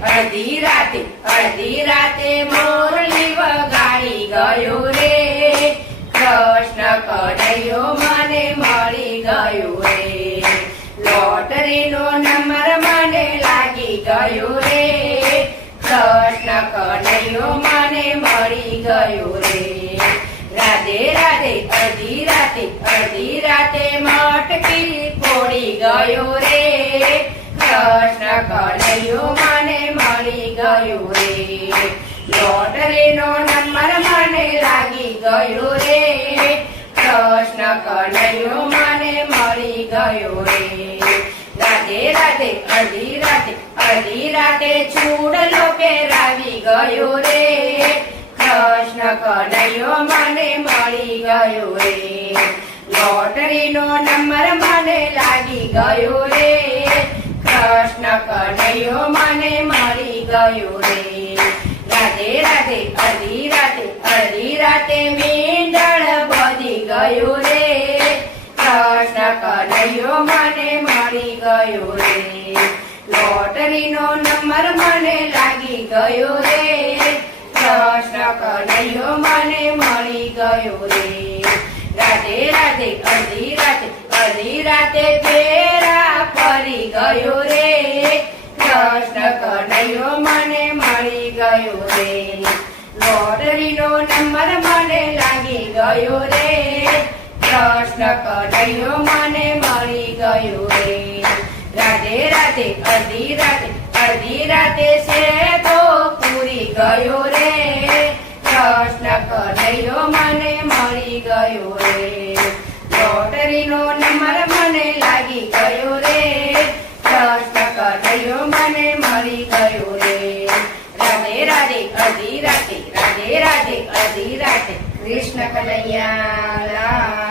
અડધી રાતે મોરલી વગાડી ગયો રે કૃષ્ણ કનૈયો મને મળી ગયો રે લોટરીનો નંબર મને લાગી ગયો રે કૃષ્ણ કનૈયો મને મળી ગયો રે રાધે રાધે અડધી રાતે મટકી ફોડી ગયો રે કૃષ્ણ કનૈયો મને મળી ગયો રે લોટરીનો નંબર મને લાગી ગયો રે કૃષ્ણ કનૈયો મને મળી ગયો રે રાધે રાધે અડધી રાતે ચૂડલો પહેરાવી ગયો રે કૃષ્ણ કનૈયો મને મળી ગયો રે લોટરીનો નંબર મને લાગી ગયો રે કૃષ્ણ કનૈયો મને મળી ગયો રે રાધે રાધે અડધી રાતે મીંડળ બધી ગયો રે કૃષ્ણ કનૈયો મને મળી ગયો રે લોટરીનો નંબર મને લાગી ગયો રે કૃષ્ણ કનૈયો મને મળી ગયો રે રાધે રાધે અડધી રાતે ફેરા ફરી ગયો રે કૃષ્ણ કનૈયો મને મળી ગયો રે લોટરીનો નંબર મને લાગી ગયો રે કૃષ્ણ કનૈયો મને મળી ગયો રે રાધે રાધે અડધી રાતે છે તો પૂરી ગયો રે કૃષ્ણ કનૈયો મને મળી ગયો રે લોટરીનો નંબર મને લાગી ગયો રે કૃષ્ણ કનૈયો મને મળી ગયો રે રાધે રાધે અડધી રાતે કૃષ્ણ કનૈયા